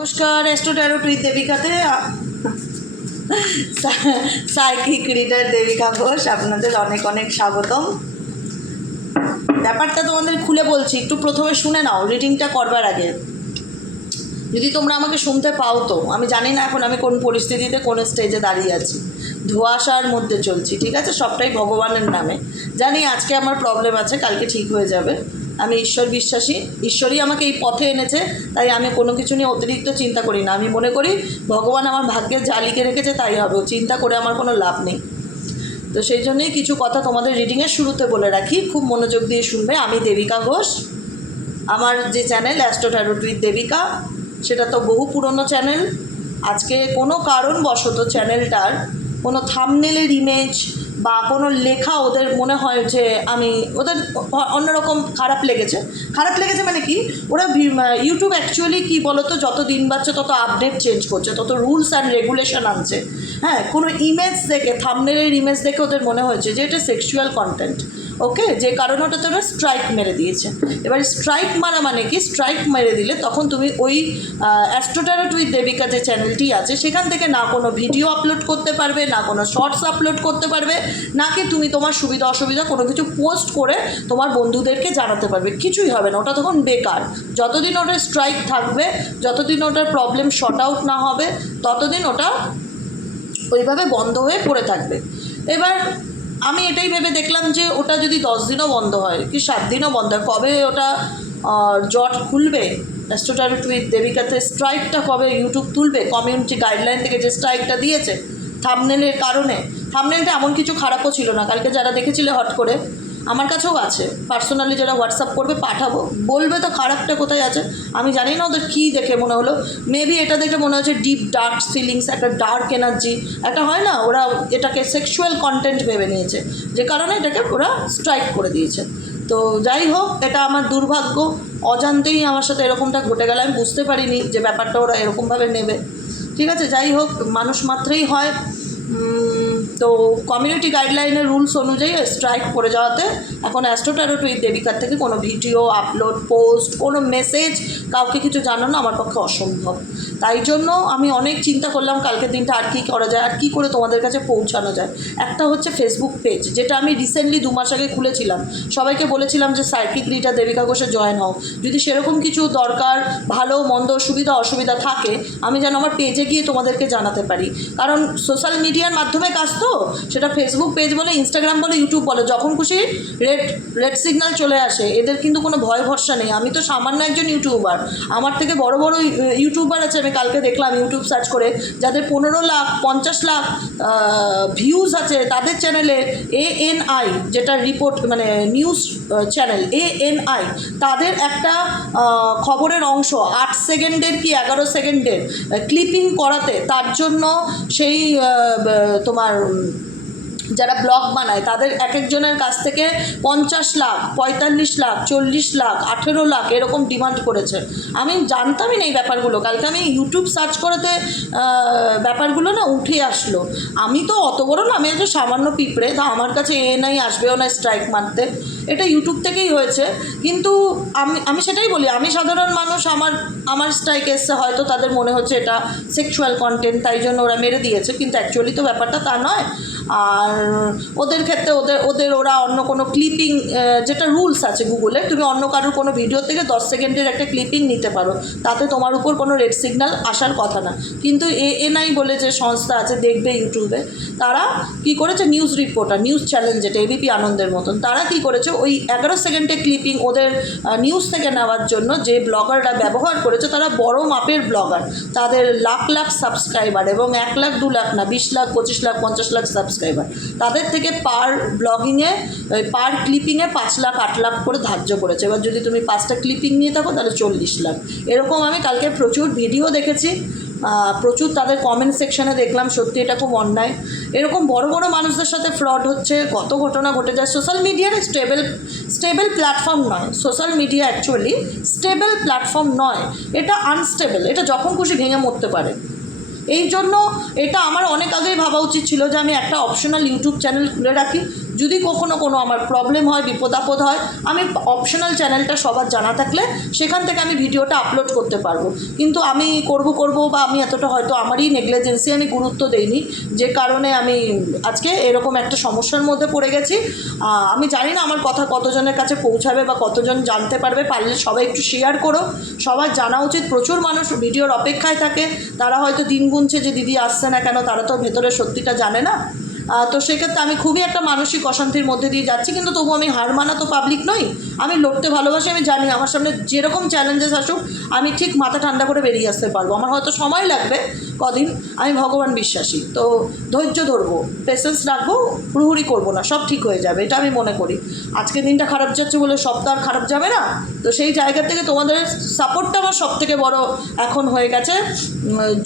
নমস্কার, astro tarot with দেবিকাতে psychic reader Debika Ghosh আপনাদের অনেক অনেক স্বাগতম। ব্যাপারটা তোমাদের খুলে বলছি, একটু প্রথমে শুনে নাও রিডিংটা করবার আগে। যদি তোমরা আমাকে শুনতে পাও তো, আমি জানি না এখন আমি কোন পরিস্থিতিতে কোন স্টেজে দাঁড়িয়ে আছি, ধোঁয়াশার মধ্যে চলছি, ঠিক আছে? সবটাই ভগবানের নামে। জানি আজকে আমার প্রবলেম আছে, কালকে ঠিক হয়ে যাবে। আমি ঈশ্বর বিশ্বাসী, ঈশ্বরই আমাকে এই পথে এনেছে, তাই আমি কোনো কিছু নিয়ে অতিরিক্ত চিন্তা করি না। আমি মনে করি ভগবান আমার ভাগ্যে যা লিখে রেখেছে তাই হবে, চিন্তা করে আমার কোনো লাভ নেই। তো সেই জন্যই কিছু কথা তোমাদের রিডিংয়ের শুরুতে বলে রাখি, খুব মনোযোগ দিয়ে শুনবে। আমি দেবিকা ঘোষ, আমার যে channel astro tarot with Debika, সেটা তো বহু পুরনো চ্যানেল। আজকে কোনো কারণবশত চ্যানেলটার কোনো থাম্বনেলের ইমেজ বা কোনো লেখা ওদের মনে হয় যে ওদের অন্যরকম খারাপ লেগেছে মানে কি, ওরা ইউটিউব অ্যাকচুয়ালি কী বলো তো, যত দিন বাড়ছে তত আপডেট চেঞ্জ করছে, তত রুলস অ্যান্ড রেগুলেশন আনছে। হ্যাঁ, কোনো ইমেজ দেখে, থাম্বনেলের ইমেজ দেখে ওদের মনে হয়েছে যে এটা সেক্সুয়াল কন্টেন্ট, ওকে, যে কারণে ওটাতে ওরা স্ট্রাইক মেরে দিয়েছে। এবার স্ট্রাইক মারা মানে কি, স্ট্রাইক মেরে দিলে তখন তুমি ওই অ্যাস্ট্রো ট্যারোট উইথ দেবিকা যে চ্যানেলটি আছে সেখান থেকে না কোনো ভিডিও আপলোড করতে পারবে, না কোনো শর্টস আপলোড করতে পারবে, না কি তুমি তোমার সুবিধা অসুবিধা কোনো কিছু পোস্ট করে তোমার বন্ধুদেরকে জানাতে পারবে, কিছুই হবে না। ওটা তখন বেকার। যতদিন ওটার স্ট্রাইক থাকবে, যতদিন ওটার প্রবলেম শর্ট আউট না হবে, ততদিন ওটা ওইভাবে বন্ধ হয়ে পড়ে থাকবে। এবার আমি এটাই ভেবে দেখলাম যে ওটা যদি 10 দিনও বন্ধ হয় কি 7 দিনও বন্ধ হয়, কবে ওটা জট খুলবে অ্যাস্ট্রো ট্যারোট উইথ দেবিকাতে, স্ট্রাইকটা কবে ইউটিউব তুলবে, কমিউনিটি গাইডলাইন থেকে যে স্ট্রাইকটা দিয়েছে থাম্বনেলের কারণে। থাম্বনেলটা এমন কিছু খারাপও ছিল না, কালকে যারা দেখেছিলে হট করে, আমার কাছেও আছে, পার্সোনালি যারা হোয়াটসঅ্যাপ করবে পাঠাবো, বলবে তো খারাপটা কোথায় আছে। আমি জানি না ওদের কী দেখে মনে হলো, মেবি এটা দেখে মনে হচ্ছে ডিপ ডার্ক ফিলিংস, একটা ডার্ক এনার্জি, একটা হয় না, ওরা এটাকে সেক্সুয়াল কন্টেন্ট ভেবে নিয়েছে, যে কারণে এটাকে ওরা স্ট্রাইক করে দিয়েছে। তো যাই হোক, এটা আমার দুর্ভাগ্য, অজান্তেই আমার সাথে এরকমটা ঘটে গেল, আমি বুঝতে পারিনি যে ব্যাপারটা ওরা এরকমভাবে নেবে। ঠিক আছে, যাই হোক, মানুষ মাত্রই হয়। তো কমিউনিটি গাইডলাইনের রুলস অনুযায়ী স্ট্রাইক করে যাওয়াতে এখন অ্যাস্ট্রো ট্যারোট উইথ দেবিকার থেকে কোনো ভিডিও আপলোড, পোস্ট, কোনো মেসেজ, কাউকে কিছু জানানো আমার পক্ষে অসম্ভব। তাই জন্য আমি অনেক চিন্তা করলাম কালকের দিনটা আর কী করা যায়, আর কী করে তোমাদের কাছে পৌঁছানো যায়। একটা হচ্ছে ফেসবুক পেজ, যেটা আমি রিসেন্টলি 2 মাস আগে খুলেছিলাম, সবাইকে বলেছিলাম যে সাইকিক রিডার দেবিকা ঘোষে জয়েন হও, যদি সেরকম কিছু দরকার, ভালো মন্দ, সুবিধা অসুবিধা থাকে, আমি যেন আমার পেজে গিয়ে তোমাদেরকে জানাতে পারি। কারণ সোশ্যাল মিডিয়ার মাধ্যমে কাজ তো, সেটা ফেসবুক পেজ বলে, ইনস্টাগ্রাম বলে, ইউটিউব বলে, যখন খুশি রেড সিগন্যাল চলে আসে, এদের কিন্তু কোনো ভয় ভরসা নেই। আমি তো সামান্য একজন ইউটিউবার, আমার থেকে বড় বড় ইউটিউবার আছে, আমি কালকে দেখলাম ইউটিউব সার্চ করে, যাদের 15 লাখ 50 লাখ ভিউজ আছে, তাদের চ্যানেলে ANI, যেটা রিপোর্ট মানে নিউজ চ্যানেল ANI, তাদের একটা খবরের অংশ 8 সেকেন্ডের কি 11 সেকেন্ডের ক্লিপিং করাতে, তার জন্য সেই তোমার যারা ব্লগ বানায় তাদের এক একজনের কাছ থেকে 50 লাখ, 45 লাখ, 40 লাখ, 18 লাখ এরকম ডিমান্ড করেছে। আমি জানতামই না এই ব্যাপারগুলো, কালকে আমি ইউটিউব সার্চ করাতে ব্যাপারগুলো না উঠে আসলো। আমি তো অত বড় না, আমি একটা সামান্য পিঁপড়ে, তা আমার কাছে নাই আসবেও না স্ট্রাইক মারতে, এটা ইউটিউব থেকেই হয়েছে। কিন্তু আমি সেটাই বলি, আমি সাধারণ মানুষ, আমার স্ট্রাইক এসছে, হয়তো তাদের মনে হচ্ছে এটা সেক্সুয়াল কন্টেন্ট, তাই জন্য ওরা মেরে দিয়েছে, কিন্তু অ্যাকচুয়ালি তো ব্যাপারটা তা নয়। আর ওদের ক্ষেত্রে ওরা অন্য কোনো ক্লিপিং, যেটা রুলস আছে গুগলে, তুমি অন্য কারোর কোনো ভিডিও থেকে 10 সেকেন্ডের একটা ক্লিপিং নিতে পারো, তাতে তোমার উপর কোনো রেড সিগন্যাল আসার কথা না। কিন্তু ANI বলে যে সংস্থা আছে, দেখবে ইউটিউবে, তারা কি করেছে, নিউজ রিপোর্টার, নিউজ চ্যালেঞ্জ, যেটা ABP আনন্দের মতন, তারা কি করেছে, ওই 11 সেকেন্ডের ক্লিপিং ওদের নিউজ থেকে নেওয়ার জন্য যে ব্লগাররা ব্যবহার করেছে, তারা বড় মাপের ব্লগার, তাদের লাখ লাখ সাবস্ক্রাইবার, এবং 1 লাখ 2 লাখ না, 20 লাখ 25 লাখ 50 লাখ সাবস্ক্রাইবার, তাদের থেকে পার ব্লগিংয়ে, পার ক্লিপিংয়ে 5 লাখ 8 লাখ করে ধার্য করেছে। এবার যদি তুমি 5টা ক্লিপিং নিয়ে থাকো তাহলে 40 লাখ। এরকম আমি কালকে প্রচুর ভিডিও দেখেছি, প্রচুর তাদের কমেন্ট সেকশনে দেখলাম, সত্যি এটা খুব অন্যায়। এরকম বড় বড় মানুষদের সাথে ফ্রড হচ্ছে, কত ঘটনা ঘটে যায়। সোশ্যাল মিডিয়ার স্টেবল প্ল্যাটফর্ম নয়, social media actually stable platform নয়, এটা আনস্টেবল, এটা যখন খুশি ভেঙে মরতে পারে। এই জন্য এটা আমার অনেক আগেই ভাবা উচিত ছিল যে আমি একটা অপশনাল ইউটিউব চ্যানেল খুলে রাখি, যদি কখনো কোনো আমার প্রবলেম হয়, বিপদ আপদ হয়, আমি অপশনাল চ্যানেলটা সবার জানা থাকলে সেখান থেকে আমি ভিডিওটা আপলোড করতে পারবো। কিন্তু আমি করব বা আমি এতটা হয়তো আমারই নেগলিজেন্সি, আমি গুরুত্ব দেইনি, যে কারণে আমি আজকে এরকম একটা সমস্যার মধ্যে পড়ে গেছি। আমি জানি না আমার কথা কতজনের কাছে পৌঁছাবে বা কতজন জানতে পারবে। পারলে সবাই একটু শেয়ার করো, সবার জানা উচিত। প্রচুর মানুষ ভিডিওর অপেক্ষায় থাকে, তারা হয়তো দিন গুনছে যে দিদি আসছে না কেন, তারা তো ভেতরে সত্যিটা জানে না। তো সেক্ষেত্রে আমি খুবই একটা মানসিক অশান্তির মধ্যে দিয়ে যাচ্ছি, কিন্তু তবু আমি হার মানা তো পাবলিক নই, আমি লড়তে ভালোবাসি। আমি জানি আমার সামনে যেরকম চ্যালেঞ্জেস আসুক আমি ঠিক মাথা ঠান্ডা করে বেরিয়ে আসতে পারবো। আমার হয়তো সময় লাগবে কদিন, আমি ভগবান বিশ্বাসী, তো ধৈর্য ধরবো, পেশেন্স রাখবো, হুড়হুড়ি করবো না, সব ঠিক হয়ে যাবে, এটা আমি মনে করি। আজকে দিনটা খারাপ যাচ্ছে বলে সব তো আর খারাপ যাবে না। তো সেই জায়গা থেকে তোমাদের সাপোর্টটা আমার সবথেকে বড় এখন হয়ে গেছে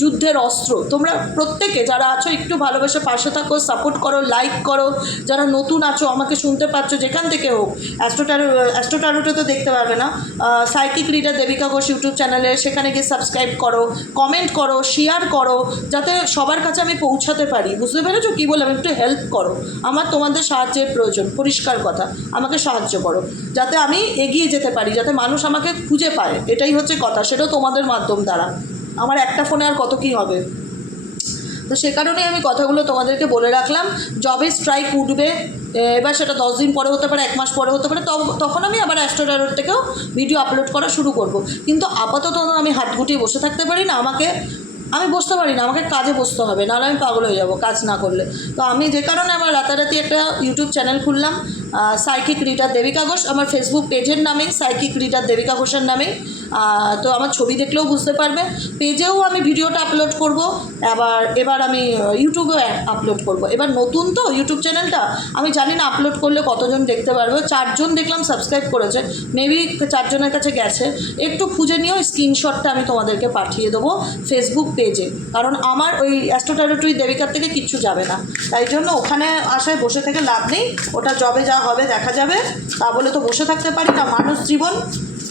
যুদ্ধের অস্ত্র। তোমরা প্রত্যেকে যারা আছো একটু ভালোবেসে পাশে থাকো, সাপোর্ট করো, লাইক করো। যারা নতুন আছো, আমাকে শুনতে পাচ্ছ যেখান থেকে হোক, অ্যাস্ট্রোটারোতে তো দেখতে পারবে না, psychic reader Debika Ghosh YouTube চ্যানেলে, সেখানে গিয়ে সাবস্ক্রাইব করো, কমেন্ট করো, শেয়ার করো, যাতে সবার কাছে আমি পৌঁছাতে পারি। বুঝতে পেরেছো কী বললাম? একটু হেল্প করো, আমার তোমাদের সাহায্যের প্রয়োজন, পরিষ্কার কথা, আমাকে সাহায্য করো যাতে আমি এগিয়ে যেতে পারি, যাতে মানুষ আমাকে খুঁজে পায়। এটাই হচ্ছে কথা, সেটাও তোমাদের মাধ্যম দ্বারা। আমার একটা ফোনে আর কত কী হবে? তো সে কারণেই আমি কথাগুলো তোমাদেরকে বলে রাখলাম। জবে স্ট্রাইক উঠবে, এবার সেটা 10 দিন পরে হতে পারে, 1 মাস পরে হতে পারে, তখন আমি আবার অ্যাস্ট্রোটারোর থেকেও ভিডিও আপলোড করা শুরু করব। কিন্তু আপাতত আমি হাত গুটিয়ে বসে থাকতে পারি না, আমি বসতে পারি না, আমাকে কাজে বসতে হবে, নাহলে আমি পাগল হয়ে যাব কাজ না করলে। তো আমি যে কারণে আমার রাতারাতি একটা ইউটিউব চ্যানেল খুললাম, সাইকিক রিডার দেবিকা ঘোষ, আমার ফেসবুক পেজের নামেই সাইকিক রিডার দেবিকা ঘোষের নামেই। তো আমার ছবি দেখলেও বুঝতে পারবে। পেজেও আমি ভিডিওটা আপলোড করব, এবার আমি ইউটিউবেও আপলোড করব। এবার নতুন তো ইউটিউব চ্যানেলটা, আমি জানি না আপলোড করলে কতজন দেখতে পারবে। 4 জন দেখলাম সাবস্ক্রাইব করেছে, মেবি 4 জনের কাছে গেছে। একটু খুঁজে নিও, স্ক্রিনশটটা আমি তোমাদেরকে পাঠিয়ে দেবো ফেসবুক পেজে, কারণ আমার ওই অ্যাস্ট্রোটারোটুই দেবিকার থেকে কিচ্ছু যাবে না, তাই জন্য ওখানে আসায় বসে থেকে লাভ নেই। ওটা জবে যা হবে দেখা যাবে, তা বলে তো বসে থাকতে পারি না। মানুষ জীবন,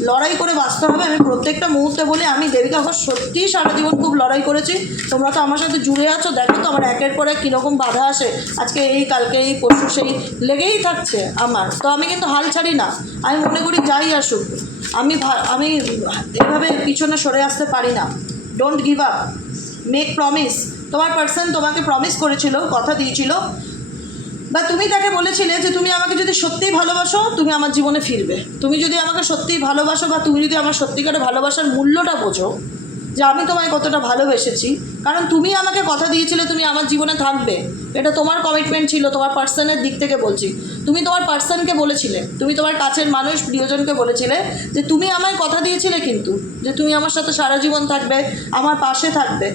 লড়াই করে বাঁচতে হবে। আমি প্রত্যেকটা মুহূর্তে বলি, আমি দেবিকা ঘোষ সত্যিই সারা জীবন খুব লড়াই করেছি। তোমরা তো আমার সাথে জুড়ে আছো, দেখো তো আমার একের পর এক কীরকম বাধা আসে, আজকে এই, কালকে এই, পরশু সেই, লেগেই থাকছে আমার। তো আমি কিন্তু হাল ছাড়ি না। আমি মনে করি যাই আসুক, আমি এভাবে পিছনে সরে আসতে পারি না। Don't give up, make promise. তোমার পার্সন তোমাকে প্রমিস করেছিল, কথা দিয়েছিল, বা তুমি তাকে বলেছিলে যে তুমি আমাকে যদি সত্যিই ভালোবাসো তুমি আমার জীবনে ফিরবে। তুমি যদি আমাকে সত্যিই ভালোবাসো, বা তুমি যদি আমার সত্যিকারে ভালোবাসার মূল্যটা বোঝো, যে আমি তোমায় কতটা ভালোবেসেছি, কারণ তুমি আমাকে কথা দিয়েছিলে তুমি আমার জীবনে থাকবে, এটা তোমার কমিটমেন্ট ছিল। তোমার পার্সনের দিক থেকে বলছি, তুমি তোমার পার্সনকে বলেছিলে, তুমি তোমার কাছের মানুষ প্রিয়জনকে বলেছিলে যে তুমি আমায় কথা দিয়েছিলে, কিন্তু যে তুমি আমার সাথে সারা জীবন থাকবে, আমার পাশে থাকবে।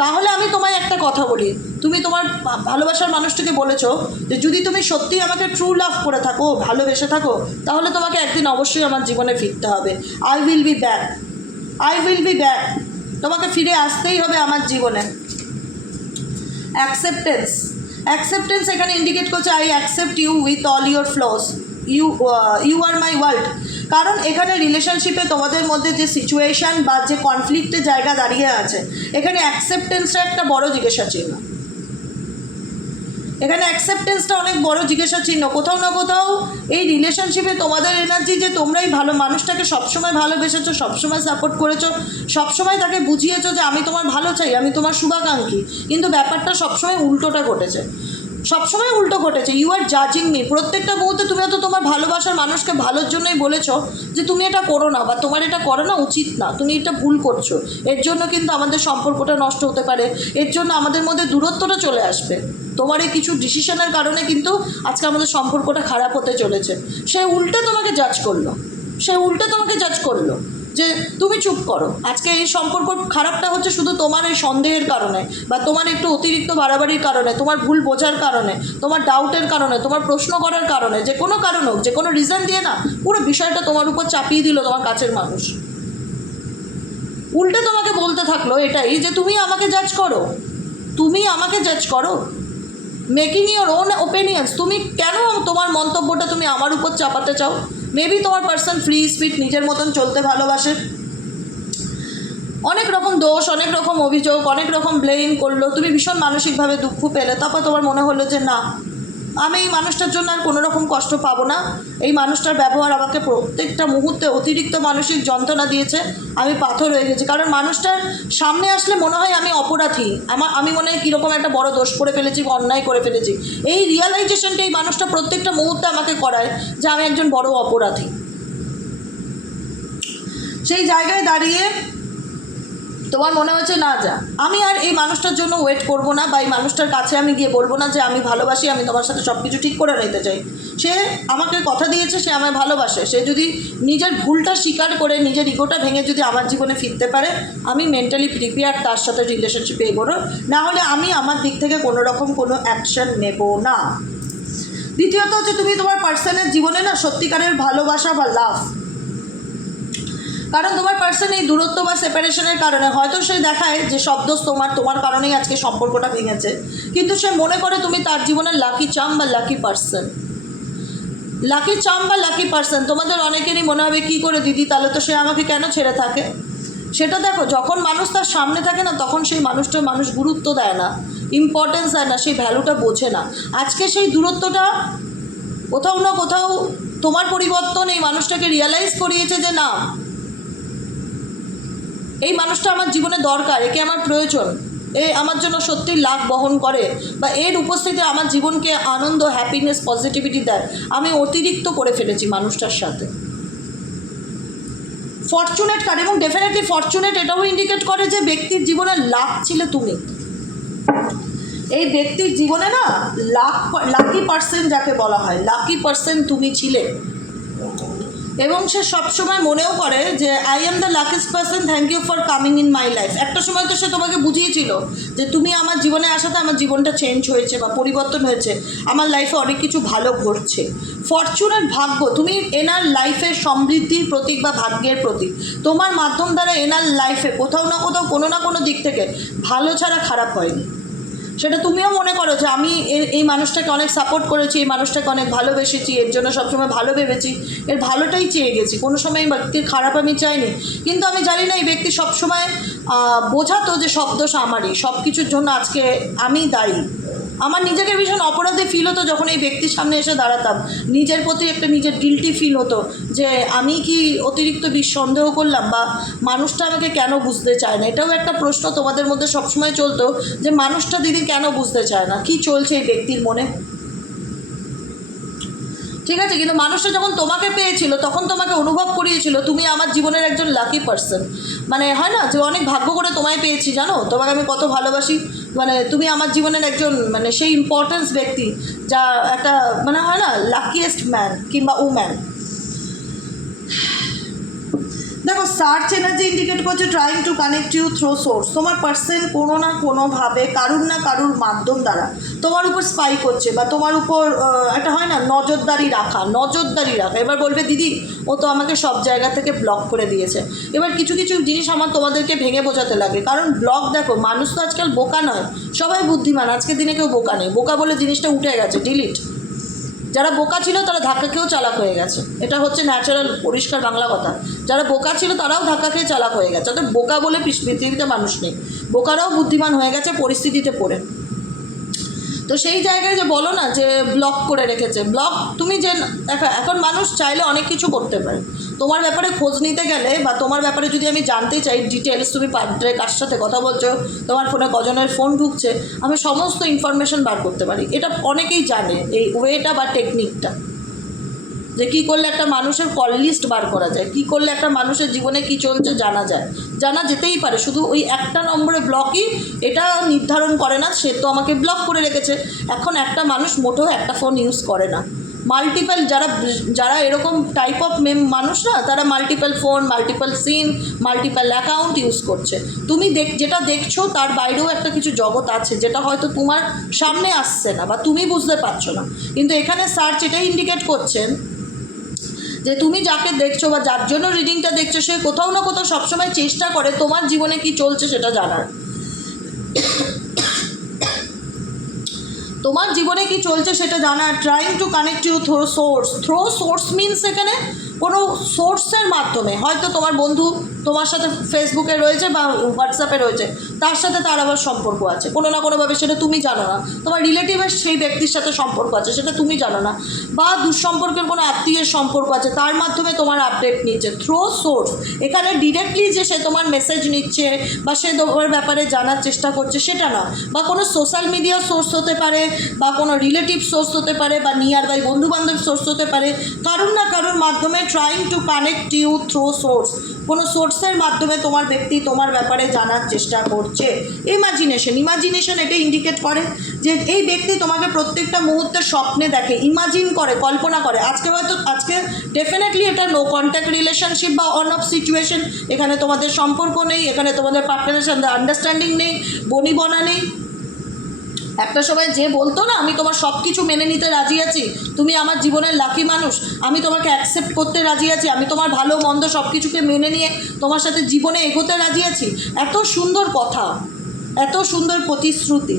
তাহলে আমি তোমায় একটা কথা বলি, তুমি তোমার ভালোবাসার মানুষটিকে বলেছো যে যদি তুমি সত্যি আমাকে ট্রু লাভ করে থাকো, ভালোবেসে থাকো, তাহলে তোমাকে একদিন অবশ্যই আমার জীবনে ফিরতে হবে। I will be back, I will be back. তোমাকে ফিরে আসতেই হবে আমার জীবনে। অ্যাকসেপ্টেন্স এখানে ইন্ডিকেট করছে I accept you with all your flaws, you are my world. কারণ এখানে রিলেশনশিপে তোমাদের মধ্যে যে সিচুয়েশান বা যে কনফ্লিক্টের জায়গা দাঁড়িয়ে আছে, এখানে অ্যাকসেপ্টেন্সটা একটা বড় জিজ্ঞাসা চিহ্ন। এখানে অ্যাকসেপ্টেন্সটা অনেক বড় জিজ্ঞাসা চিহ্ন। কোথাও না কোথাও এই রিলেশনশিপে তোমাদের এনার্জি, যে তোমরাই ভালো মানুষটাকে সবসময় ভালোবেসেছো, সবসময় সাপোর্ট করেছো, সবসময় তাকে বুঝিয়েছো যে আমি তোমার ভালো চাই, আমি তোমার শুভাকাঙ্ক্ষী, কিন্তু ব্যাপারটা সবসময় উল্টোটা ঘটেছে, সবসময় উল্টো ঘটেছে। ইউ আর জাজিং মি। প্রত্যেকটা মুহূর্তে তুমি হয়তো তোমার ভালোবাসার মানুষকে ভালোর জন্যই বলেছো যে তুমি এটা করো না, বা তোমার এটা করো না, উচিত না, তুমি এটা ভুল করছো। এর জন্য কিন্তু আমাদের সম্পর্কটা নষ্ট হতে পারে, এর জন্য আমাদের মধ্যে দূরত্বটা চলে আসবে। তোমার এই কিছু ডিসিশনের কারণে কিন্তু আজকে আমাদের সম্পর্কটা খারাপ হতে চলেছে। সে উল্টে তোমাকে জাজ করলো যে তুমি চুপ করো। আজকে এই সম্পর্ক খারাপটা হচ্ছে শুধু তোমার এই সন্দেহের কারণে, বা তোমার একটু অতিরিক্ত বাড়াবাড়ির কারণে, তোমার ভুল বোঝার কারণে, তোমার ডাউটের কারণে, তোমার প্রশ্ন করার কারণে, যে কোনো কারণ হোক, যে কোনো রিজন দিয়ে না, পুরো বিষয়টা তোমার উপর চাপিয়ে দিল তোমার কাছের মানুষ। উল্টে তোমাকে বলতে থাকলো এটাই যে তুমি আমাকে জাজ করো, মেকিং ইউর ওন ওপিনিয়ন্স। তুমি কেন তোমার মন্তব্যটা তুমি আমার উপর চাপাতে চাও? মেবি তোমার পার্সন ফ্রি স্পিড, নিজের মতন চলতে ভালোবাসে, অনেক রকম দোষ, অনেক রকম অভিযোগ, অনেক রকম ব্লেম করলো, তুমি ভীষণ মানসিকভাবে দুঃখ পেলে, তারপর তোমার মনে হলো যে না, আমি এই মানুষটার জন্য আর কোনো রকম কষ্ট পাবো না। এই মানুষটার ব্যবহার আমাকে প্রত্যেকটা মুহূর্তে অতিরিক্ত মানসিক যন্ত্রণা দিয়েছে, আমি পাথর হয়ে গেছি। কারণ মানুষটার সামনে আসলে মনে হয় আমি অপরাধী, আমি মনে হয় কীরকম একটা বড় দোষ করে ফেলেছি বা অন্যায় করে ফেলেছি। এই রিয়ালাইজেশনটা এই মানুষটা প্রত্যেকটা মুহূর্তে আমাকে করায় যে আমি একজন বড় অপরাধী। সেই জায়গায় দাঁড়িয়ে তোমার মনে হচ্ছে না, যা আমি আর এই মানুষটার জন্য ওয়েট করব না, বা এই মানুষটার কাছে আমি গিয়ে বলবো না যে আমি ভালোবাসি, আমি তোমার সাথে সব কিছু ঠিক করে নিতে চাই। সে আমাকে কথা দিয়েছে, সে আমায় ভালোবাসে। সে যদি নিজের ভুলটা স্বীকার করে নিজের ইগোটা ভেঙে যদি আমার জীবনে ফিরতে পারে, আমি মেন্টালি প্রিপেয়ার তার সাথে রিলেশনশিপে এগোনো। না হলে আমি আমার দিক থেকে কোনো রকম কোনো অ্যাকশন নেব না। দ্বিতীয়ত হচ্ছে, তুমি তোমার পার্সনের জীবনে না সত্যিকারের ভালোবাসা বা লাভ, কারণ তোমার পার্সন এই দূরত্ব বা সেপারেশনের কারণে হয়তো সে দেখায় যে সব দোষ তোমার কারণেই আজকে সম্পর্কটা ভেঙেছে, কিন্তু সে মনে করে তুমি তার জীবনের লাকি চাম বা লাকি পার্সন। লাকি চাম বা লাকি পার্সন তোমাদের অনেকেরই মনে হবে কী করে দিদি, তাহলে তো সে আমাকে কেন ছেড়ে থাকে। সেটা দেখো, যখন মানুষ তার সামনে থাকে না, তখন সেই মানুষটার মানুষ গুরুত্ব দেয় না, ইম্পর্টেন্স দেয় না, সেই ভ্যালুটা বোঝে না। আজকে সেই দূরত্বটা কোথাও না কোথাও তোমার পরিবর্তন এই মানুষটাকে রিয়ালাইজ করিয়েছে যে না, এই মানুষটা আমার জীবনে দরকার, একে আমার প্রয়োজন, এ আমার জন্য সত্যি লাভ বহন করে, বা এর উপস্থিতি আমার জীবনকে আনন্দ, হ্যাপিনেস, পজিটিভিটি দেয়। আমি অতিরিক্ত করে ফেলেছি মানুষটার সাথে। ফরচুনেট কার্ড, এবং ডেফিনেটলি ফরচুনেট এটাও ইন্ডিকেট করে যে ব্যক্তির জীবনে লাভ ছিলে তুমি। এই ব্যক্তির জীবনে না লাকি পার্সন যাকে বলা হয়, লাকি পার্সন তুমি ছিলে। এবং সে সবসময় মনেও করে যে I am the luckiest person, thank you for coming in my life. একটা সময় তো সে তোমাকে বুঝিয়েছিল যে তুমি আমার জীবনে আসাতে আমার জীবনটা চেঞ্জ হয়েছে বা পরিবর্তন হয়েছে, আমার লাইফে অনেক কিছু ভালো ঘটছে। ফরচুনের ভাগ্য, তুমি এনার লাইফের সমৃদ্ধির প্রতীক বা ভাগ্যের প্রতীক। তোমার মাধ্যম দ্বারা এনার লাইফে কোথাও না কোথাও কোনো না কোনো দিক থেকে ভালো ছাড়া খারাপ হয়নি। সেটা তুমিও মনে করো যে আমি এই মানুষটাকে অনেক সাপোর্ট করেছি, এই মানুষটাকে অনেক ভালোবেসেছি, এর জন্য সবসময় ভালো ভেবেছি, এর ভালোটাই চেয়ে গেছি, কোনো সময় এই ব্যক্তির খারাপ আমি চাইনি। কিন্তু আমি জানি না এই ব্যক্তি সবসময় বোঝাতো যে সব দোষ আমারই, সব কিছুর জন্য আজকে আমি দায়ী। আমার নিজেকে ভীষণ অপরাধী ফিল হতো যখন এই ব্যক্তির সামনে এসে দাঁড়াতাম, নিজের প্রতি একটা নিজের গিল্টি ফিল হতো যে আমি কি অতিরিক্ত সন্দেহ করলাম, বা মানুষটা আমাকে কেন বুঝতে চায় না। এটাও একটা প্রশ্ন তোমাদের মধ্যে সবসময় চলতো যে মানুষটা দিদি কেন বুঝতে চায় না, কি চলছে এই ব্যক্তির মনে। ঠিক আছে, কিন্তু মানুষটা যখন তোমাকে পেয়েছিল তখন তোমাকে অনুভব করিয়েছিল তুমি আমার জীবনের একজন লাকি পার্সন। মানে হয় না যে অনেক ভাগ্য করে তোমায় পেয়েছি, জানো তোমাকে আমি কত ভালোবাসি, মানে তুমি আমার জীবনের একজন মানে সেই ইম্পর্টেন্স ব্যক্তি, যা একটা মানে হয় না লাকিয়েস্ট ম্যান কিংবা উম্যান। দেখো, সার্চ এনার্জি ইন্ডিকেট করছে trying to connect you through source. তোমার পার্সন কোনো না কোনোভাবে কারুর না কারুর মাধ্যম দ্বারা তোমার উপর স্পাই করছে, বা তোমার উপর একটা হয় না নজরদারি রাখা। এবার বলবে দিদি ও তো আমাকে সব জায়গা থেকে ব্লক করে দিয়েছে। এবার কিছু কিছু জিনিস আমার তোমাদেরকে ভেঙে বোঝাতে লাগে, কারণ ব্লক, দেখো মানুষ তো আজকাল বোকা নয়, সবাই বুদ্ধিমান। আজকের দিনে কেউ বোকা নেই, বোকা বলে জিনিসটা উঠে গেছে, ডিলিট। যারা বোকা ছিল তারা ধাক্কা খেয়েও চালাক হয়ে গেছে, এটা হচ্ছে ন্যাচারাল পরিষ্কার বাংলা কথা। যারা বোকা ছিল তারাও ধাক্কা খেয়ে চালাক হয়ে গেছে, অর্থাৎ বোকা বলে পৃথিবীতে মানুষ নেই, বোকারাও বুদ্ধিমান হয়ে গেছে পরিস্থিতিতে পড়ে। তো সেই জায়গায় যে বলো না যে ব্লক করে রেখেছে, ব্লক তুমি যে দেখো এখন মানুষ চাইলে অনেক কিছু করতে পারে। তোমার ব্যাপারে খোঁজ নিতে গেলে বা তোমার ব্যাপারে যদি আমি জানতে চাই ডিটেলস, তুমি পার্টে কার সাথে কথা বলছো, তোমার ফোনে কজনের ফোন ঢুকছে, আমি সমস্ত ইনফরমেশন বার করতে পারি। এটা অনেকেই জানে এই ওয়েটা বা টেকনিকটা, যে কী করলে একটা মানুষের কল লিস্ট বার করা যায়, কী করলে একটা মানুষের জীবনে কী চলছে জানা যায়, জানা যেতেই পারে। শুধু ওই একটা নম্বরে ব্লকই এটা নির্ধারণ করে না সে তো আমাকে ব্লক করে রেখেছে। এখন একটা মানুষ মোটেও একটা ফোন ইউজ করে না, মাল্টিপল যারা এরকম টাইপ অফ মানুষ না, তারা মাল্টিপল ফোন, মাল্টিপল সিম, মাল্টিপল অ্যাকাউন্ট ইউজ করছে। তুমি যেটা দেখছো তার বাইরেও একটা কিছু জগৎ আছে যেটা হয়তো তোমার সামনে আসছে না বা তুমি বুঝতে পারছো না। কিন্তু এখানে সার্চ এটাই ইন্ডিকেট করছেন যে তুমি যাকে দেখছো বা যার জন্য রিডিংটা দেখছো সে কোথাও না কোথাও সবসময় চেষ্টা করে তোমার জীবনে কি চলছে সেটা জানার। তোমার জীবনে কি চলছে সেটা জানা, trying to connect you through source means এখানে কোনো সোর্সের মাধ্যমে। হয়তো তোমার বন্ধু তোমার সাথে ফেসবুকে রয়েছে বা হোয়াটসঅ্যাপে রয়েছে, তার সাথে তার আবার সম্পর্ক আছে কোনো না কোনোভাবে, সেটা তুমি জানো না। তোমার রিলেটিভের সেই ব্যক্তির সাথে সম্পর্ক আছে, সেটা তুমি জানো না। বা দুঃসম্পর্কের কোনো আত্মীয়ের সম্পর্ক আছে, তার মাধ্যমে তোমার আপডেট নিচ্ছে থ্রো সোর্স। এখানে ডিরেক্টলি যে সে তোমার মেসেজ নিচ্ছে বা সে তোমার ব্যাপারে জানার চেষ্টা করছে সেটা না। বা কোনো সোশ্যাল মিডিয়া সোর্স হতে পারে, বা কোনো রিলেটিভ সোর্স হতে পারে, বা নিয়ার বাই বন্ধুবান্ধব সোর্স হতে পারে। কারুর না কারোর মাধ্যমে trying to connect you through source, কোনো সোর্সের মাধ্যমে তোমার ব্যক্তি তোমার ব্যাপারে জানার চেষ্টা করছে। ইমাজিনেশন এটা ইন্ডিকেট করে যে এই ব্যক্তি তোমাকে প্রত্যেকটা মুহূর্তে স্বপ্নে দেখে, ইমাজিন করে, কল্পনা করে। আজকে ডেফিনেটলি এটা নো কন্ট্যাক্ট রিলেশনশিপ বা অন অফ সিচুয়েশন, এখানে তোমাদের সম্পর্ক নেই, এখানে তোমাদের পার্টনারের সাথে আন্ডারস্ট্যান্ডিং নেই, বনিবনা নেই। একটা সময় যে বলতো না, আমি তোমার সব কিছু মেনে নিতে রাজি আছি, তুমি আমার জীবনের লাকি মানুষ, আমি তোমাকে অ্যাকসেপ্ট করতে রাজি আছি, আমি তোমার ভালো মন্দ সব কিছুকে মেনে নিয়ে তোমার সাথে জীবনে এগোতে রাজি আছি, এত সুন্দর কথা, এত সুন্দর প্রতিশ্রুতি,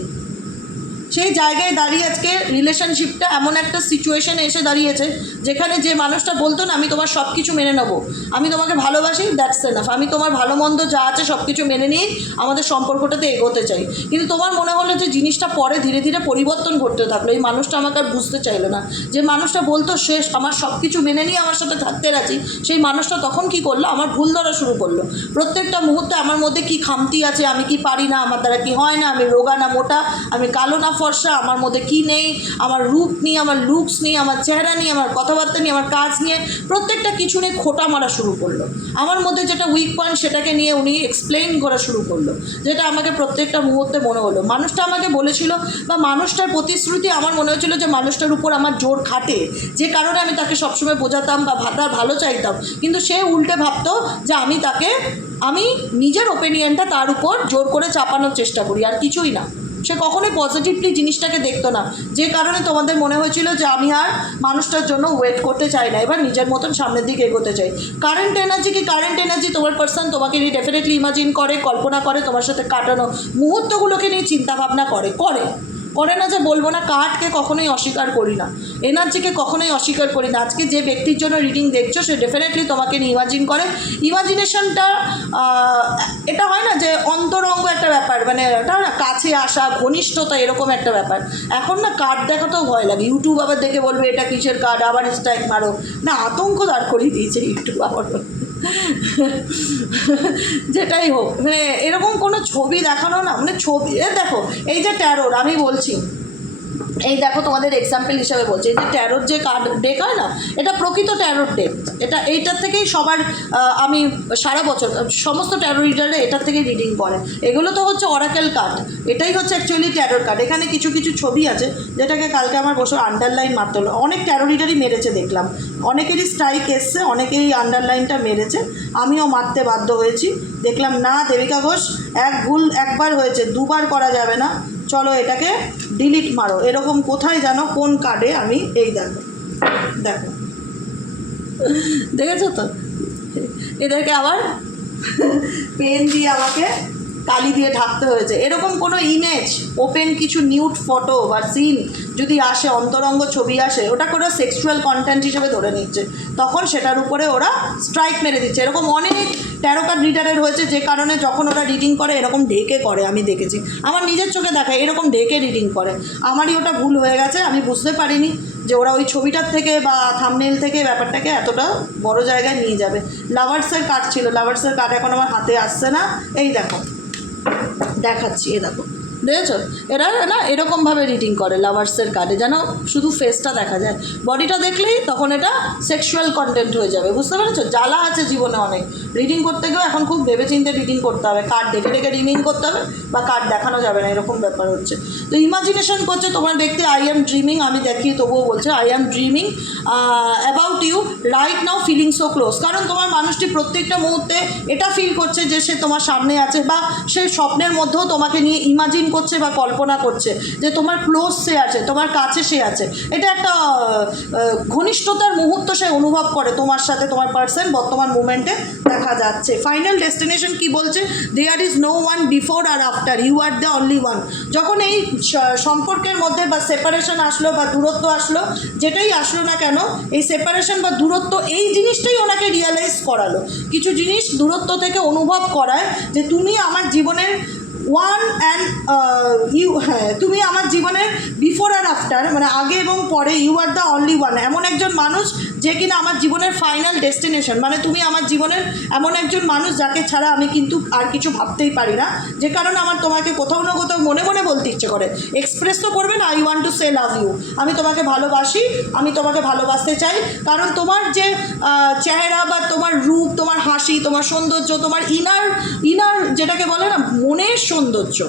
সেই জায়গায় দাঁড়িয়ে আজকে রিলেশনশিপটা এমন একটা সিচুয়েশনে এসে দাঁড়িয়েছে যেখানে যে মানুষটা বলতো না আমি তোমার সব কিছু মেনে নেবো, আমি তোমাকে ভালোবাসি, দ্যাটস এনাফ, আমি তোমার ভালো মন্দ যা আছে সব কিছু মেনে নিয়েই আমাদের সম্পর্কটাতে এগোতে চাই, কিন্তু তোমার মনে হলো যে জিনিসটা পরে ধীরে ধীরে পরিবর্তন ঘটতে থাকলো, এই মানুষটা আমাকে আর বুঝতে চাইলো না। যে মানুষটা বলতো সে আমার সব কিছু মেনে নিয়ে আমার সাথে থাকতে রাজি, সেই মানুষটা তখন কি করলো, আমার ভুল ধরা শুরু করলো। প্রত্যেকটা মুহূর্তে আমার মধ্যে কি খামতি আছে, আমি কি পারি না, আমার দ্বারা কি হয় না, আমি রোগা না মোটা, আমি কালো না ফর্সা, আমার মধ্যে কি নেই, আমার রূপ নিয়ে, আমার লুকস নিয়ে, আমার চেহারা নিয়ে, আমার কথাবার্তা নিয়ে, আমার কাজ নিয়ে, প্রত্যেকটা কিছু নিয়ে খোঁটা মারা শুরু করলো। আমার মধ্যে যেটা উইক পয়েন্ট সেটাকে নিয়ে উনি এক্সপ্লেইন করা শুরু করলো, যেটা আমাকে প্রত্যেকটা মুহূর্তে মনে হলো। মানুষটা আমাকে বলেছিল বা মানুষটার প্রতিশ্রুতি আমার মনে হচ্ছিলো যে মানুষটার উপর আমার জোর খাটে, যে কারণে আমি তাকে সবসময় বোঝাতাম বা তার ভালো চাইতাম, কিন্তু সে উল্টে ভাবতো যে আমি নিজের ওপিনিয়নটা তার উপর জোর করে চাপানোর চেষ্টা করি, আর কিছুই না। সে কখনোই পজিটিভলি জিনিসটাকে দেখতো না, যে কারণে তোমাদের মনে হয়েছিল যে আমি আর মানুষটার জন্য ওয়েট করতে চাই না, এবার নিজের মতন সামনের দিকে এগোতে চাই। কারেন্ট এনার্জি তোমার পার্সন তোমাকে নিয়ে ডেফিনেটলি ইমাজিন করে, কল্পনা করে, তোমার সাথে কাটানো মুহূর্তগুলোকে নিয়ে চিন্তাভাবনা করে না যে বলবো না। কার্ডকে কখনোই অস্বীকার করি না, এনার্জিকে কখনোই অস্বীকার করি না। আজকে যে ব্যক্তির জন্য রিডিং দেখছো সে ডেফিনেটলি তোমাকে নিয়ে ইমাজিন করে। ইমাজিনেশনটা এটা হয় না যে অন্তরঙ্গ একটা ব্যাপার, মানে এটা না কাছে আসা, ঘনিষ্ঠতা, এরকম একটা ব্যাপার। এখন না কার্ড দেখাতেও ভয় লাগে, ইউটিউব আবার দেখে বলবে এটা কিসের কার্ড, আবার স্ট্রাইক মারো, না আতঙ্ক দাঁড় করিয়ে দিয়েছে ইউটিউব আবার। যেটাই হোক, মানে এরকম কোনো ছবি দেখানো না, মানে ছবি দেখো, এই যে ট্যারোর আমি বলছি, এই দেখো তোমাদের এক্সাম্পল হিসাবে বলছি, এই যে ট্যারোর যে কার্ড ডেক হয় না, এটা প্রকৃত ট্যারোর ডেক, এইটার থেকেই সবার আমি সারা বছর সমস্ত ট্যারো রিডারে এটার থেকেই রিডিং করে। এগুলো তো হচ্ছে অরাকেল কার্ড, এটাই হচ্ছে অ্যাকচুয়ালি ট্যারোর কার্ড। এখানে কিছু কিছু ছবি আছে যেটাকে কালকে আমার বসে আন্ডারলাইন মারতে হলো, অনেক ট্যারো রিডারই মেরেছে দেখলাম, অনেকেরই স্ট্রাইক এসছে, অনেকেই আন্ডারলাইনটা মেরেছে, আমিও মারতে বাধ্য হয়েছি। দেখলাম না দেবিকা ঘোষ, একবার হয়েছে, দুবার করা যাবে না, চলো এটাকে ডিলিট মারো। এরকম কোথায় জানো কোন কার্ডে আমি এই দেখো দেখেছো তো, এদেরকে আবার পেন দিয়ে আমাকে কালি দিয়ে ঢাকতে হয়েছে। এরকম কোনো ইমেজ, ওপেন কিছু নিউড ফটো বা সিন যদি আসে, অন্তরঙ্গ ছবি আসে, ওটা করে সেক্সুয়াল কন্টেন্ট হিসেবে ধরে নিচ্ছে, তখন সেটার উপরে ওরা স্ট্রাইক মেরে দিচ্ছে। এরকম অনেক ট্যারো কার্ড রিডারের হয়েছে, যে কারণে যখন ওরা রিডিং করে এরকম ঢেকে করে, আমি দেখেছি, আমার নিজের চোখে দেখা, এরকম ঢেকে রিডিং করে। আমারই ওটা ভুল হয়ে গেছে, আমি বুঝতে পারিনি যে ওরা ওই ছবিটার থেকে বা থাম্বনেল থেকে ব্যাপারটাকে এতটা বড় জায়গায় নিয়ে যাবে। লাভার্সের কার্ড ছিল, লাভার্সের কার্ড এখন আমার হাতে আসছে না, এই দেখো দেখাচ্ছি, এ দেখো, দেখেছো, এরা না এরকমভাবে রিডিং করে লাভার্সের কার্ডে, যেন শুধু ফেসটা দেখা যায়, বডিটা দেখলেই তখন এটা সেক্সুয়াল কন্টেন্ট হয়ে যাবে, বুঝতে পেরেছো? জ্বালা আছে জীবনে অনেক, রিডিং করতে গেলেও এখন খুব ভেবেচিন্তে রিডিং করতে হবে, কার্ড দেখে দেখে রিডিং করতে হবে, বা কার্ড দেখানো যাবে না, এরকম ব্যাপার হচ্ছে। তো ইমাজিনেশন করছে তোমার ব্যক্তি, আই অ্যাম ড্রিমিং, আমি দেখি তবুও বলছে I am dreaming about you right now feeling so close, কারণ তোমার মানুষটি প্রত্যেকটা মুহূর্তে এটা ফিল করছে যে সে তোমার সামনে আছে, বা সে স্বপ্নের মধ্যেও তোমাকে নিয়ে ইমাজিন করছে বা কল্পনা করছে যে তোমার ক্লোজ সে আছে, তোমার কাছে সে আছে। এটা একটা ঘনিষ্ঠতার মুহূর্ত সে অনুভব করে তোমার সাথে, তোমার পার্সন বর্তমান মুমেন্টে দেখা যাচ্ছে। ফাইনাল ডেস্টিনেশন কি বলছে, there is no one before or after, you are the only one. যখন এই সম্পর্কের মধ্যে বা সেপারেশন আসলো বা দূরত্ব আসলো, যেটাই আসলো না কেন, এই সেপারেশন বা দূরত্ব এই জিনিসটাই ওনাকে রিয়ালাইজ করালো, কিছু জিনিস দূরত্ব থেকে অনুভব করায় যে তুমি আমার জীবনের ওয়ান অ্যান্ড তুমি আমার জীবনের বিফোর আর আফটার, মানে আগে এবং পরে, you are the only one, এমন একজন মানুষ যে কিনা আমার জীবনের ফাইনাল ডেস্টিনেশন, মানে তুমি আমার জীবনের এমন একজন মানুষ যাকে ছাড়া আমি কিন্তু আর কিছু ভাবতেই পারি না, যে কারণে আমার তোমাকে কোথাও না কোথাও মনে মনে বলতে ইচ্ছে করে, এক্সপ্রেস তো করবে না, I want to say love you, আমি তোমাকে ভালোবাসি, আমি তোমাকে ভালোবাসতে চাই, কারণ তোমার যে চেহারা বা তোমার রূপ, তোমার হাসি, তোমার সৌন্দর্য, তোমার ইনার যেটাকে বলে না মনের সৌন্দর্য,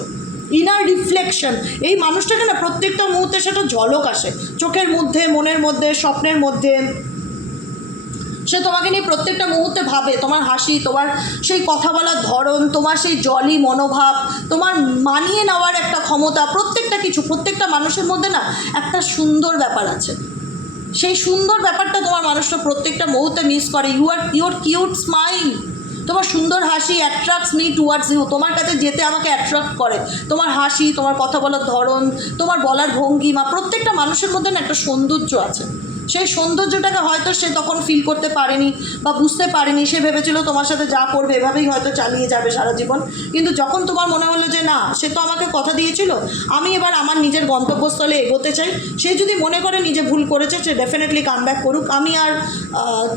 ইনার রিফ্লেকশন, এই মানুষটাকে না প্রত্যেকটা মুহূর্তে সেটা ঝলক আসে চোখের মধ্যে, মনের মধ্যে, স্বপ্নের মধ্যে, সে তোমাকে নিয়ে প্রত্যেকটা মুহূর্তে ভাবে, তোমার হাসি, তোমার সেই কথা বলার ধরন, তোমার সেই জলি মনোভাব, তোমার মানিয়ে নেওয়ার একটা ক্ষমতা, প্রত্যেকটা কিছু, প্রত্যেকটা মানুষের মধ্যে না একটা সুন্দর ব্যাপার আছে, সেই সুন্দর ব্যাপারটা তোমার মানুষটা প্রত্যেকটা মুহূর্তে মিস করে। ইউর কিউট স্মাইল, তোমার সুন্দর হাসি অ্যাট্রাক্টস মি টুয়ার্ডস ইউ, তোমার কাছে যেতে আমাকে অ্যাট্রাক্ট করে, তোমার হাসি, তোমার কথা বলার ধরন, তোমার বলার ভঙ্গিমা, প্রত্যেকটা মানুষের মধ্যে না একটা সৌন্দর্য আছে, সেই সৌন্দর্যটাকে হয়তো সে তখন ফিল করতে পারেনি বা বুঝতে পারেনি, সে ভেবেছিল তোমার সাথে যা করবে এভাবেই হয়তো চালিয়ে যাবে সারা জীবন, কিন্তু যখন তোমার মনে হলো যে না, সে তো আমাকে কথা দিয়েছিল, আমি এবার আমার নিজের গন্তব্যস্থলে এগোতে চাই, সে যদি মনে করে নিজে ভুল করেছে, সে ডেফিনেটলি কামব্যাক করুক, আমি আর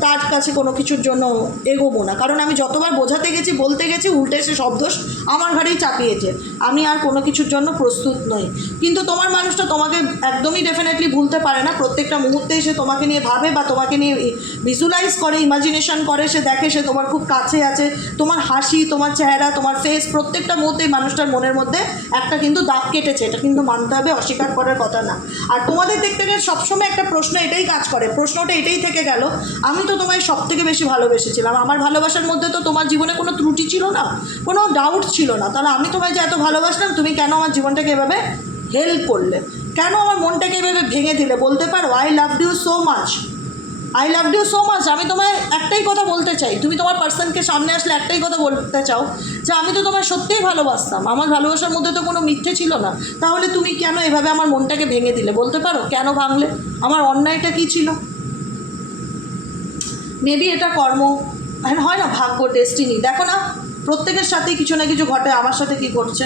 তার কাছে কোনো কিছুর জন্য এগোবো না, কারণ আমি যতবার বোঝাতে গেছি, বলতে গেছি, উল্টে সে সব দোষ আমার ঘাড়েই চাপিয়েছে, আমি আর কোনো কিছুর জন্য প্রস্তুত নই। কিন্তু তোমার মানুষটা তোমাকে একদমই ডেফিনেটলি ভুলতে পারে না, প্রত্যেকটা মুহূর্তেই সে তোমাকে নিয়ে ভাবে বা তোমাকে নিয়ে ভিজুয়ালাইজ করে, ইমাজিনেশন করে, সে দেখে সে তোমার খুব কাছে আছে, তোমার হাসি, তোমার চেহারা, তোমার ফেস, প্রত্যেকটা মুহূর্তেই মানুষটার মনের মধ্যে একটা কিন্তু দাগ কেটেছে, এটা কিন্তু মানতে হবে, অস্বীকার করার কথা না। আর তোমাদের দেখতে গেলে সবসময় একটা প্রশ্ন এটাই কাজ করে, প্রশ্নটা এটাই থেকে গেল, আমি তো তোমায় সব থেকে বেশি ভালোবেসেছিলাম, আমার ভালোবাসার মধ্যে তো তোমার জীবনে কোনো ত্রুটি ছিল না, কোনো ডাউট ছিল না, তাহলে আমি তোমায় যে এত ভালোবাসলাম, তুমি কেন আমার জীবনটাকে এভাবে হেল্প করলে, কেন আমার মনটাকে এভাবে ভেঙে দিলে? বলতে পারো I loved you so much, I loved you so much. আমি তোমায় একটাই কথা বলতে চাই, তুমি তোমার পার্সনকে সামনে আসলে একটাই কথা বলতে চাও যে আমি তো তোমায় সত্যিই ভালোবাসতাম, আমার ভালোবাসার মধ্যে তো কোনো মিথ্যে ছিল না, তাহলে তুমি কেন এভাবে আমার মনটাকে ভেঙে দিলে? বলতে পারো কেন ভাঙলে? আমার অন্যায়টা কী ছিল? মেবি এটা কর্ম, হয় না, ভাগ্য, ডেস্টিনি। দেখো না, প্রত্যেকের সাথেই কিছু না কিছু ঘটে, আমার সাথে কি ঘটছে,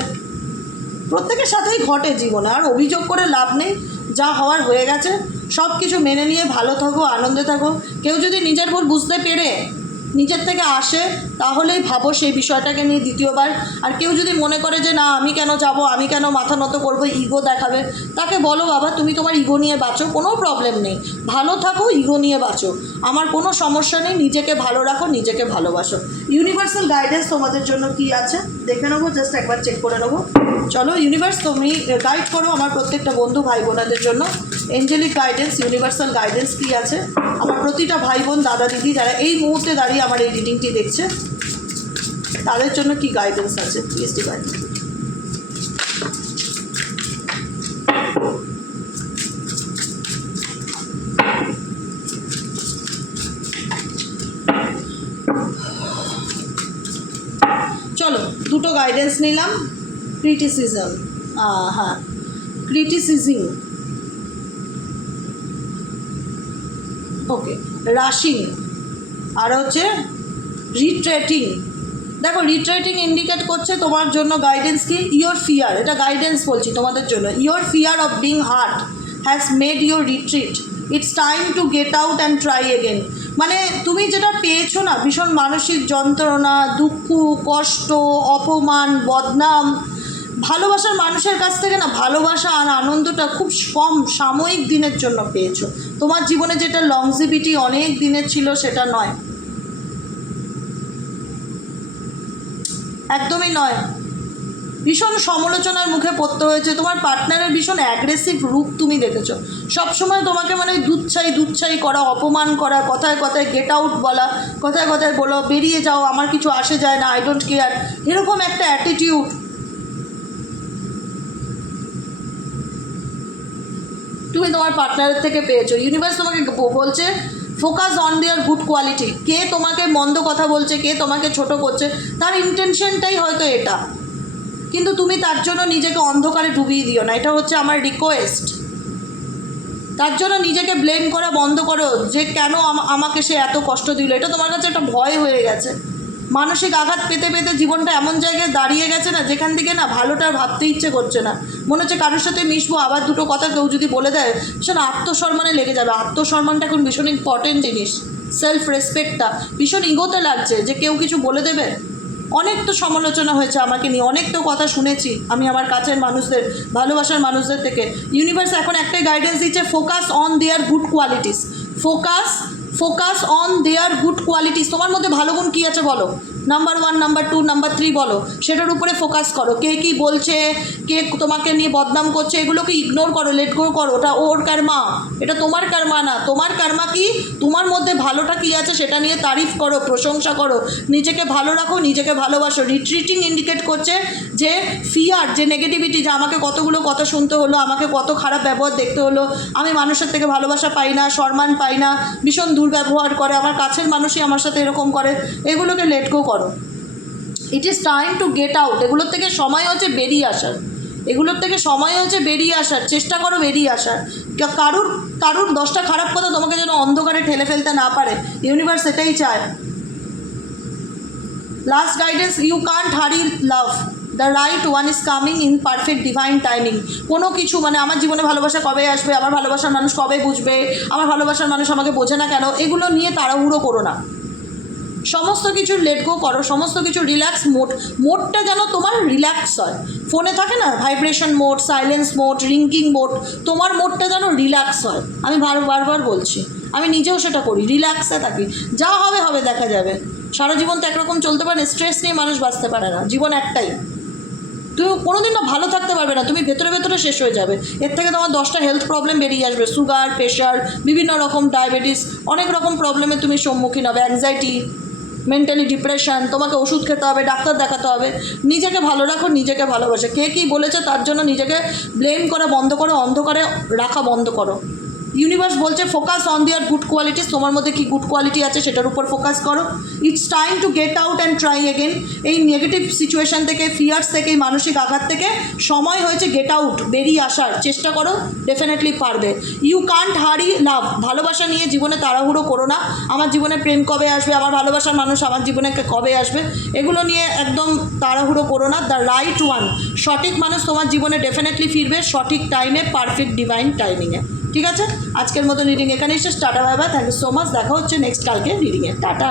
প্রত্যেকের সাথেই ঘটে জীবনে, আর অভিযোগ করে লাভ নেই, যা হওয়ার হয়ে গেছে, সব কিছু মেনে নিয়ে ভালো থাকো, আনন্দে থাকো। কেউ যদি নিজের ভুল বুঝতে পেরে নিজের থেকে আসে, তাহলেই ভাবো সেই বিষয়টাকে নিয়ে দ্বিতীয়বার। আর কেউ যদি মনে করে যে না, আমি কেন যাব, আমি কেন মাথা নত করবো, ইগো দেখাবে, তাকে বলো বাবা তুমি তোমার ইগো নিয়ে বাঁচো, কোনো প্রবলেম নেই, ভালো থাকো, ইগো নিয়ে বাঁচো, আমার কোনো সমস্যা নেই, নিজেকে ভালো রাখো, নিজেকে ভালোবাসো। ইউনিভার্সাল গাইডেন্স তোমাদের জন্য কি আছে দেখে নেবো, জাস্ট একবার চেক করে নেবো। চলো ইউনিভার্স, তুমি গাইড করো আমার প্রত্যেকটা বন্ধু ভাই বোনাদের জন্য, এঞ্জেলিক গাইডেন্স, ইউনিভার্সাল গাইডেন্স কী আছে আমার প্রতিটা ভাই বোন, দাদা দিদি যারা এই মুহূর্তে দাঁড়িয়ে আমার এই রিডিংটি দেখছে, তাদের জন্য কি গাইডেন্স আছে প্লিজ ডিভাইন। চলো দুটো গাইডেন্স নিলাম। ক্রিটিসিজম, হ্যাঁ ক্রিটিসিজিং, ওকে, রাশিং, আর হচ্ছে রিট্রেটিং। দেখো রিট্রেটিং ইন্ডিকেট করছে তোমার জন্য গাইডেন্স কি, ইয়োর ফিয়ার, এটা গাইডেন্স বলছি তোমাদের জন্য, your fear of being heart has made your retreat, it's time to get out and try again. মানে তুমি যেটা পেয়েছো না, ভীষণ মানসিক যন্ত্রণা, দুঃখ, কষ্ট, অপমান, বদনাম, ভালোবাসার মানুষের কাছ থেকে না ভালোবাসা আর আনন্দটা খুব কম সাময়িক দিনের জন্য পেয়েছো, তোমার জীবনে যেটা লংজিভিটি অনেক দিনের ছিল সেটা নয়, একদমই নয়। ভীষণ সমালোচনার মুখে পড়তে হয়েছে, তোমার পার্টনারের ভীষণ অ্যাগ্রেসিভ রূপ তুমি দেখেছো, সবসময় তোমাকে মানে দুচ্ছাই করা, অপমান করা, কথায় কথায় গেট আউট বলা, কথায় কথায় বলো বেরিয়ে যাও, আমার কিছু আসে যায় না, আই ডোন্ট কেয়ার, এরকম একটা অ্যাটিটিউড তুমি তোমার পার্টনারের থেকে পেয়েছো। ইউনিভার্স তোমাকে বলছে focus on their good quality, কে তোমাকে মন্দ কথা বলছে, কে তোমাকে ছোট করছে, তার ইন্টেনশনটাই হয়তো এটা, কিন্তু তুমি তার জন্য নিজেকে অন্ধকারে ডুবিয়ে দিও না, এটা হচ্ছে আমার রিকোয়েস্ট। তার জন্য নিজেকে ব্লেম করা বন্ধ করো যে কেন আমাকে সে এত কষ্ট দিল। এটা তোমার কাছে একটা ভয় হয়ে গেছে। মানসিক আঘাত পেতে পেতে জীবনটা এমন জায়গায় দাঁড়িয়ে গেছে না, যেখান থেকে না ভালোটা ভাবতে ইচ্ছে করছে না। মনে হচ্ছে কারোর সাথে মিশবো, আবার দুটো কথা কেউ যদি বলে দেয়, ভীষণ আত্মসম্মানে লেগে যাবে। আত্মসম্মানটা এখন ভীষণ ইম্পর্টেন্ট জিনিস। সেলফ রেসপেক্টটা ভীষণ ইগোতে লাগছে যে কেউ কিছু বলে দেবে। অনেক তো সমালোচনা হয়েছে আমাকে নিয়ে, অনেক তো কথা শুনেছি আমি আমার কাছের মানুষদের, ভালোবাসার মানুষদের থেকে। ইউনিভার্স এখন একটাই গাইডেন্স দিচ্ছে, focus on their good qualities. Focus on their good qualities. তোমার মধ্যে ভালো গুণ কী আছে বলো, নাম্বার 1, নাম্বার 2, নাম্বার 3 বলো, সেটার উপরে ফোকাস করো। কে কী বলছে, কে তোমাকে নিয়ে বদনাম করছে, এগুলোকে ইগনোর করো, লেট গো করো। ওটা ওর কর্মা, এটা তোমার কর্মা না। তোমার কর্মা কি, তোমার মধ্যে ভালোটা কী আছে সেটা নিয়ে তারিফ করো, প্রশংসা করো, নিজেকে ভালো রাখো, নিজেকে ভালোবাসো। রিট্রিটিং ইন্ডিকেট করছে যে ফিয়ার, যে নেগেটিভিটি, যে আমাকে কতগুলো কথা শুনতে হলো, আমাকে কত খারাপ ব্যবহার দেখতে হলো, আমি মানুষের থেকে ভালোবাসা পাই না, সম্মান পাই না, ভীষণ দুর্ব্যবহার করে, আমার কাছের মানুষই আমার সাথে এরকম করে, এগুলোকে লেট গো করো। It is time to get out. এগুলোর থেকে সময় হচ্ছে বেরিয়ে আসার, এগুলোর থেকে সময় হচ্ছে বেরিয়ে আসার। চেষ্টা করো বেরিয়ে আসার। কারুর 10টা খারাপ কথা তোমাকে যেন অন্ধকারে ঠেলে ফেলতে না পারে। ইউনিভার্স এটাই চায়। Last guidance, you can't hurry love, the right one is coming in perfect divine timing. কোনো কিছু মানে আমার জীবনে ভালোবাসা কবে আসবে, আমার ভালোবাসার মানুষ কবে বুঝবে, আমার ভালোবাসার মানুষ আমাকে বোঝে না কেন, এগুলো নিয়ে তাড়াহুড়ো করো না। সমস্ত কিছু লেট গো করো, সমস্ত কিছু রিল্যাক্স মোডটা যেন তোমার রিল্যাক্স হয়। ফোনে থাকে না vibration mode, silence mode, ringing mode, তোমার মোডটা যেন রিল্যাক্স হয়। আমি বারবার বলছি, আমি নিজেও সেটা করি, রিল্যাক্সে থাকি। যা হবে হবে, দেখা যাবে। সারা জীবন তো একরকম চলতে পারে, স্ট্রেস নিয়ে মানুষ বাঁচতে পারে না। জীবন একটাই, তুমি কোনোদিন না ভালো থাকতে পারবে না, তুমি ভেতরে ভেতরে শেষ হয়ে যাবে। এর থেকে তোমার 10টা হেলথ প্রবলেম বেরিয়ে আসবে, সুগার, প্রেশার, বিভিন্ন রকম ডায়াবেটিস, অনেক রকম প্রবলেমে তুমি সম্মুখীন হবে, অ্যাংজাইটি, মেন্টালি ডিপ্রেশন, তোমাকে ওষুধ খেতে হবে, ডাক্তার দেখাতে হবে। নিজেকে ভালো রাখো, নিজেকে ভালোবাসো। কে কী বলেছে তার জন্য নিজেকে ব্লেম করা বন্ধ করো, অন্ধকারে রাখা বন্ধ করো। ইউনিভার্স বলছে focus on their good qualities. তোমার মধ্যে কী গুড কোয়ালিটি আছে সেটার উপর ফোকাস করো। It's time to get out and try again. এই নেগেটিভ সিচুয়েশান থেকে, ফিয়ার্স থেকে, এই মানসিক আঘাত থেকে সময় হয়েছে গেট আউট, বেরিয়ে আসার চেষ্টা করো, ডেফিনেটলি পারবে। ইউ কান্ট হারি লাভ। ভালোবাসা নিয়ে জীবনে তাড়াহুড়ো করো না। আমার জীবনে প্রেম কবে আসবে, আমার ভালোবাসার মানুষ আমার জীবনে কবে আসবে, এগুলো নিয়ে একদম তাড়াহুড়ো করো না। দ্য রাইট ওয়ান, সঠিক মানুষ তোমার জীবনে ডেফিনেটলি ফিরবে, সঠিক টাইমে, পারফেক্ট ডিভাইন টাইমিংয়ে। ঠিক আছে, আজকের মতো রিডিং এখানেই শেষ। Tata, bye bye, thank you so much. দেখা হচ্ছে নেক্সট কালকে রিডিংয়ে। টাটা।